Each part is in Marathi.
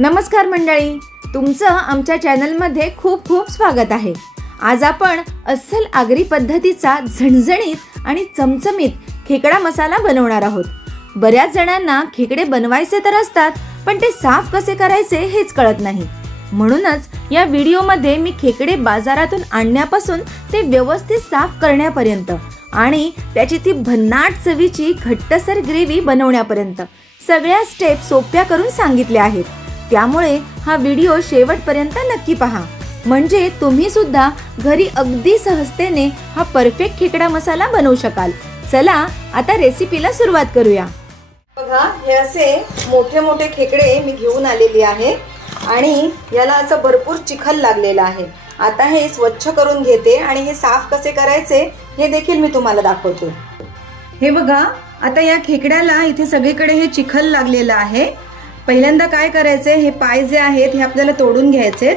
नमस्कार मंडळी, तुमचं आमच्या चॅनलमध्ये खूप खूप स्वागत आहे। आज आपण अस्सल आगरी पद्धतीचा झणझणीत आणि चमचमीत खेकडा मसाला बनवणार आहोत। बऱ्याच जणांना खेकडे बनवायचे तर असतात, पण ते साफ कसे करायचे हेच कळत नाही। म्हणूनच या व्हिडिओमध्ये मी खेकडे बाजारातून आणण्यापासून ते व्यवस्थित साफ करण्यापर्यंत आणि त्याची ती भन्नाट चवीची घट्टसर ग्रेव्ही बनवण्यापर्यंत सगळ्या स्टेप सोप्या करून सांगितल्या आहेत। त्यामुळे हा व्हिडिओ शेवटपर्यंत नक्की पहा, म्हणजे तुम्ही सुद्धा घरी अगदी सहजतेने हा परफेक्ट खेकडा मसाला बनवू शकाल। चला आता रेसिपीला सुरुवात करूया। बघा, हे असे मोठे मोठे खेकडे मी घेऊन आलेली आहे आणि याला असं भरपूर चिखल लागलेला आहे। आता हे स्वच्छ करून घेते आणि हे साफ कसे करायचे हे देखील मी तुम्हाला दाखवते। हे बघा, आता या खेकड्याला इथे सगळीकडे हे चिखल लागलेलं आहे। पहिल्यांदा काय करायचे, हे पाय जे आहेत हे आपल्याला तोडून घ्यायचे।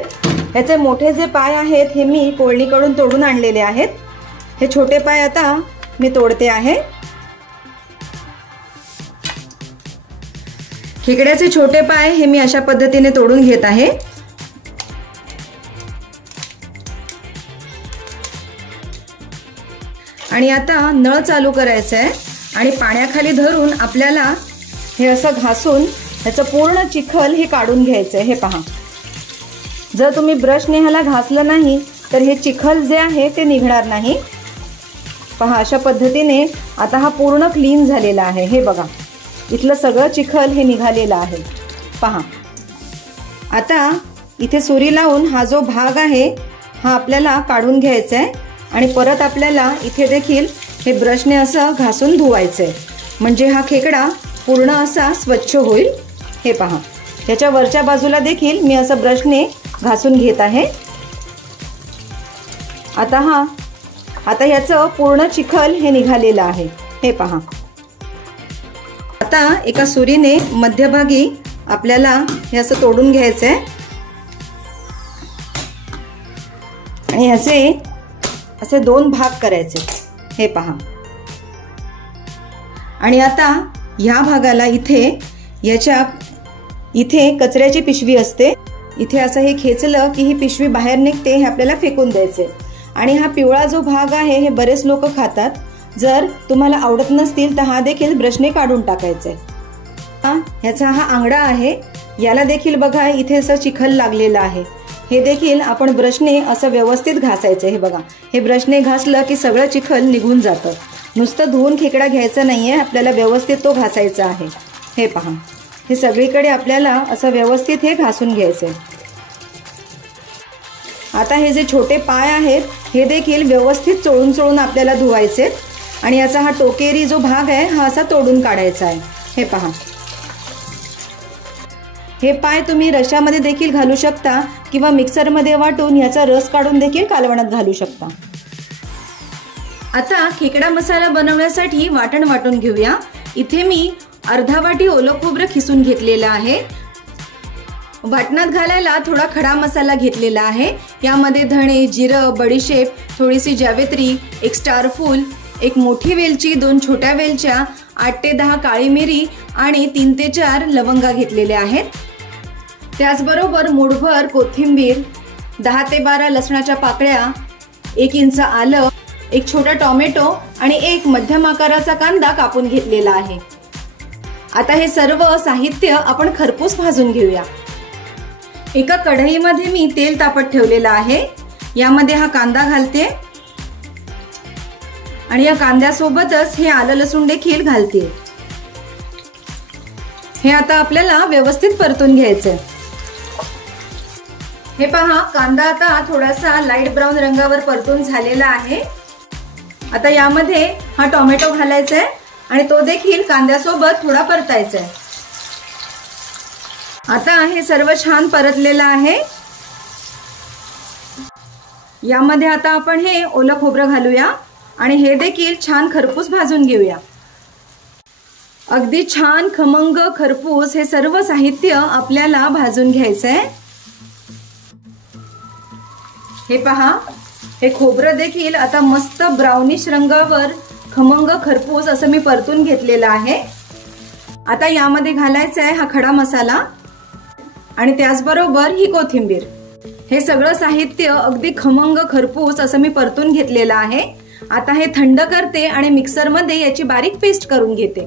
ह्याचे मोठे जे पाय आहेत हे मी कोळणीकडून तोडून आणलेले आहेत। हे छोटे पाय आता मी तोडते आहे। खेकड्याचे छोटे पाय हे मी अशा पद्धतीने तोडून घेत आहे। आणि आता नळ चालू करायचा आहे आणि पाण्याखाली धरून आपल्याला हे असं घासून ह्याचं पूर्ण चिखल हे काढून घ्यायचं आहे। हे पहा, जर तुम्ही ब्रशने ह्याला घासलं नाही तर हे चिखल जे आहे ते निघणार नाही। पहा, अशा पद्धतीने आता हा पूर्ण क्लीन झालेला आहे। हे बघा, इथलं सगळं चिखल हे निघालेलं आहे। पहा, आता इथे सुरी लावून हा जो भाग आहे हा आपल्याला काढून घ्यायचा आहे आणि परत आपल्याला इथे देखील हे ब्रशने असं घासून धुवायचं आहे, म्हणजे हा खेकडा पूर्ण असा स्वच्छ होईल। हे पहा, ह्याच्या वरच्या बाजूला देखील मी असं ब्रशने घासून घेत आहे। आता ह्याचं पूर्ण चिखल हे निघालेलं आहे। हे पहा, आता एका सुरीने मध्यभागी आपल्याला हे असं तोडून घ्यायचं आहे आणि असे दोन भाग करायचे। हे पहा, आणि आता ह्या भागाला इथे कचऱ्याची पिशवी असते, इथे असं हे खेचलं की ही पिशवी बाहेर निघते, हे आपल्याला फेकून द्यायचे। आणि हा पिवळा जो भाग आहे हे बरेच लोक खातात, जर तुम्हाला आवडत नसतील तर हा देखील ब्रशने काढून टाकायचा आहे। ह्याचा हा आंगडा आहे, याला देखील बघा इथे असं चिखल लागलेलं आहे, हे देखील आपण ब्रशने असं व्यवस्थित घासायचं। हे बघा, हे ब्रशने घासलं की सगळं चिखल निघून जातं। नुसतं धुवून खेकडा घ्यायचा नाहीये, आपल्याला व्यवस्थित तो घासायचा आहे। हे पहा, हे सगळीकडे आपल्याला असं व्यवस्थित हे घासून घ्यायचंय। आता हे जे छोटे पाय आहेत हे देखील व्यवस्थित चोळून चोळून आपल्याला धुवायचे आणि याचा हा टोकेरी जो भाग आहे हा असा तोडून काढायचा आहे। हे पहा, हे पाय तुम्ही रश्यामध्ये देखील घालू शकता किंवा मिक्सरमध्ये वाटून याचा रस काढून देखील कालवणात घालू शकता। आता खेकडा मसाला बनवण्यासाठी वाटण वाटून घेऊया। इथे मी अर्धा वाटी ओलं खोबरं खिसून घेतलेलं आहे। वाटणात घालायला थोडा खडा मसाला घेतलेला आहे। यामध्ये धणे, जिरं, बडीशेप, थोडीशी जावेत्री, एक स्टार फूल, एक मोठी वेलची, 2 छोट्या वेलच्या, 8 ते 10 काळी मिरी आणि 3 ते 4 लवंगा घेतलेल्या आहेत। त्याचबरोबर मूठभर कोथिंबीर, 10 ते 12 लसणाच्या पाकळ्या, 1 इंच आलं, एक छोटा टोमॅटो आणि एक मध्यम आकाराचा कांदा कापून घेतलेला आहे। आता हे सर्व साहित्य आपण खरपूस भाजून घेऊया। एका कढईमध्ये मी तेल तापत ठेवलेलं आहे, यामध्ये हा कांदा घालते आणि या कांद्यासोबतच हे आलं लसूण देखील घालते। हे आता आपल्याला व्यवस्थित परतून घ्यायचंय। हे पहा, कांदा आता थोडासा लाईट ब्राऊन रंगावर परतून झालेला आहे। आता यामध्ये हा टोमॅटो घालायचा आहे आणि तो देखील कांद्यासोबत थोडा परतायचा आहे। आता हे सर्व छान परतलेलं आहे। यामध्ये आता आपण हे ओलं खोबरं घालूया आणि हे देखील छान खरपूस भाजून घेऊया। अगदी छान खमंग खरपूस हे सर्व साहित्य आपल्याला भाजून घ्यायचंय। हे पहा, हे खोबरं देखील आता मस्त ब्राउनिश रंगावर खमंग खरपूस असं मी परतून घेतलेलं आहे। आता यामध्ये घालायचा आहे हा खडा मसाला। आणि त्याचबरोबर ही कोथिंबीर. हे सगळं साहित्य अगदी खमंग खरपूस असं मी परतून घेतलेलं आहे. आता हे थंड करते आणि मिक्सर मध्ये याची बारीक पेस्ट करून घेते.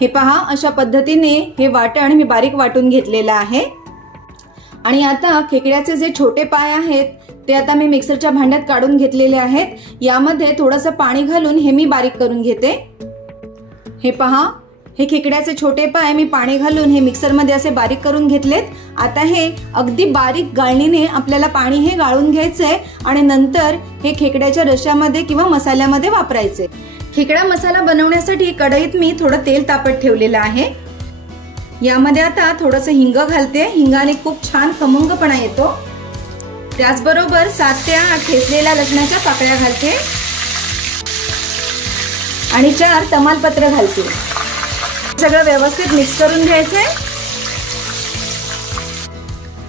हे पहा, अशा पद्धतीने हे वाटण मी बारीक वाटून घेतलेलं आहे. आणि आता खेकड्याचे जे छोटे पाय आहेत ते आता मी मिक्सरच्या भांड्यात काढून घेतलेले आहेत. यामध्ये थोडंसं पाणी घालून हे मी बारीक करून घेते. हे पहा, हे खेकड्याचे छोटे पाय मी पाणी घालून हे मिक्सरमध्ये असे बारीक करून घेतलेत. आता हे अगदी बारीक गाळणीने आपल्याला पाणी हे गाळून घ्यायचंय आणि नंतर हे खेकड्याच्या रश्यामध्ये किंवा मसाल्यामध्ये वापरायचे. खेकडा मसाला बनवण्यासाठी कढईत मी थोडं तेल तापत ठेवलेलं आहे. यामध्ये आता थोडंसं हिंग घालते. हिंगाने खूप छान खमंगपणा येतो. त्याचबरोबर 7 ते 8 ठेचलेल्या लसणाच्या पाकळ्या घालते आणि 4 तमालपत्र घालते. सगळं व्यवस्थित मिक्स करून घ्यायचंय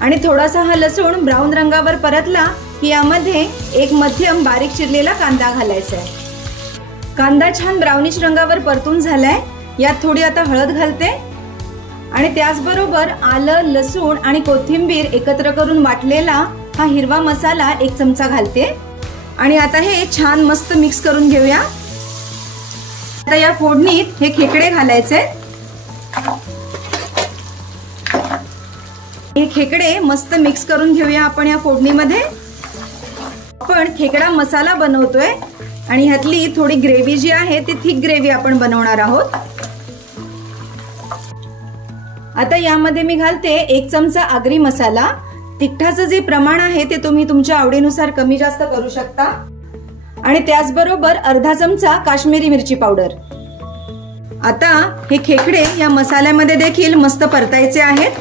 आणि थोडासा हा लसूण ब्राऊन रंगावर परतला की यामध्ये एक मध्यम बारीक चिरलेला कांदा घालायचा आहे. कांदा छान ब्राउनिश रंगावर परतून झालाय. यात थोडी आता हळद घालते आणि त्याचबरोबर आलं, लसूण आणि कोथिंबीर एकत्र करून वाटलेला हा हिरवा मसाला 1 चमचा घालते आणि आता हे छान मस्त मिक्स करून घेऊया. आता या फोडणीत हे खेकडे घालायचे. हे खेकडे मस्त मिक्स करून घेऊया आपण या फोडणीमध्ये. आपण खेकडा मसाला बनवतोय आणि ह्यातली थोडी ग्रेव्ही जी आहे ती थिक ग्रेव्ही आपण बनवणार आहोत. आता यामध्ये मी घालते 1 चमचा आगरी मसाला. तिखटाचं जे प्रमाण आहे ते तुम्ही तुमच्या आवडीनुसार कमी जास्त करू शकता. आणि त्याचबरोबर अर्धा चमचा काश्मीरी मिरची पावडर. आता हे खेकडे या मसाल्यामध्ये देखील मस्त परतायचे आहेत.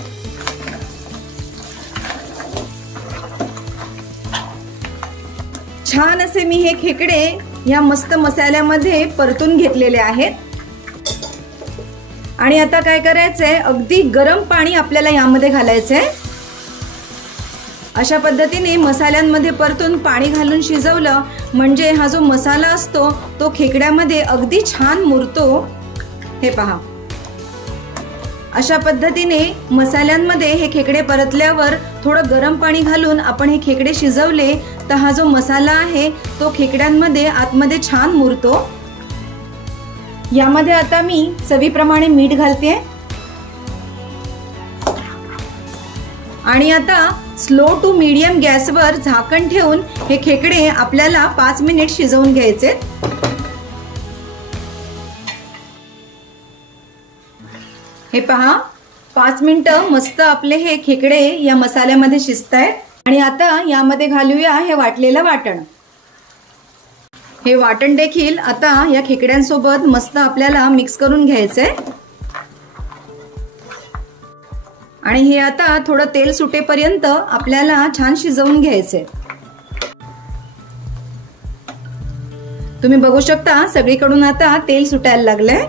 छान असे मी हे खेकडे या मस्त मसाल्यामध्ये परतून घेतलेले आहेत. आणि आता काय करायचंय, अगदी गरम पाणी आपल्याला यामध्ये घालायचंय. अशा पद्धतीने मसाल्यांमध्ये परतून पाणी घालून शिजवलं म्हणजे हा जो मसाला असतो तो खेकड्यामध्ये अगदी छान मुरतो. हे पहा, अशा पद्धतीने मसाल्यांमध्ये हे खेकडे परतल्यावर थोडं गरम पाणी घालून आपण हे खेकडे शिजवले तर हा जो मसाला आहे तो खेकड्यांमध्ये आतमध्ये छान मुरतो. यामध्ये आता मी चवीप्रमाणे मीठ घालते आणि आता स्लो टू मीडियम गॅसवर झाकण ठेवून हे खेकडे आपल्याला 5 मिनिट शिजवून घ्यायचे. हे पहा, 5 मिनिटं मस्त आपले हे खेकडे या मसाल्यामध्ये शिजतायत. आणि आता यामध्ये घालूया हे वाटलेलं वाटण. हे वाटण देखील आता या खेकड्यांसोबत मस्त आपल्याला मिक्स करून घ्यायचंय. आणि हे आता थोडं तेल सुटेपर्यंत आपल्याला छान शिजवून घ्यायचंय. तुम्ही बघू शकता सगळीकडून आता तेल सुटायला लागलंय.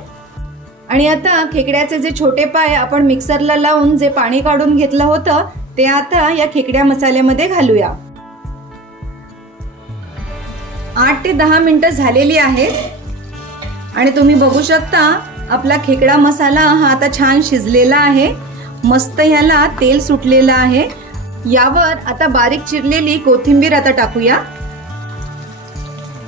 आणि आता खेकड्याचे जे छोटे पाय आपण मिक्सरला लावून जे पाणी काढून घेतलं होतं ते आता या खेकड्या मसाल्यामध्ये घालूया. 8 ते 10 मिनिटं झालेली आहेत आणि तुम्ही बघू शकता आपला खेकडा मसाला हा आता छान शिजलेला आहे. मस्त ह्याला तेल सुटलेलं आहे. यावर आता बारीक चिरलेली कोथिंबीर आता टाकूया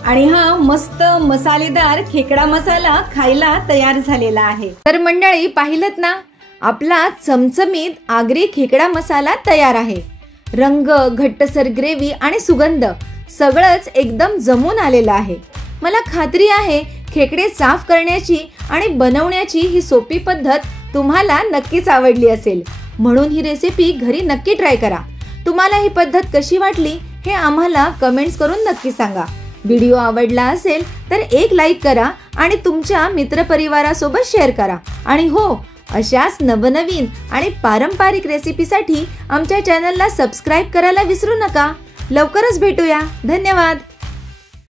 आणि हा मस्त मसालेदार खेकडा मसाला खायला तयार झालेला आहे. तर मंडळी, पाहिलत ना, आपला चमचमीत आगरी खेकडा मसाला तयार आहे. रंग, घट्टसर ग्रेव्ही आणि सुगंध सगळंच एकदम जमून आलेलं आहे. मला खात्री आहे खेकडे साफ करण्याची आणि बनवण्याची ही सोपी पद्धत तुम्हाला नक्कीच आवडली असेल. म्हणून ही रेसिपी घरी नक्की ट्राय करा. तुम्हाला ही पद्धत कशी वाटली हे आम्हाला कमेंट्स करून नक्की सांगा. व्हिडिओ आवडला असेल तर एक लाईक करा आणि तुमच्या मित्रपरिवारासोबत शेअर करा. आणि हो, अशाच नवनवीन आणि पारंपरिक रेसिपीसाठी आमच्या चॅनलला सबस्क्राईब करायला विसरू नका. लवकरच भेटूया. धन्यवाद.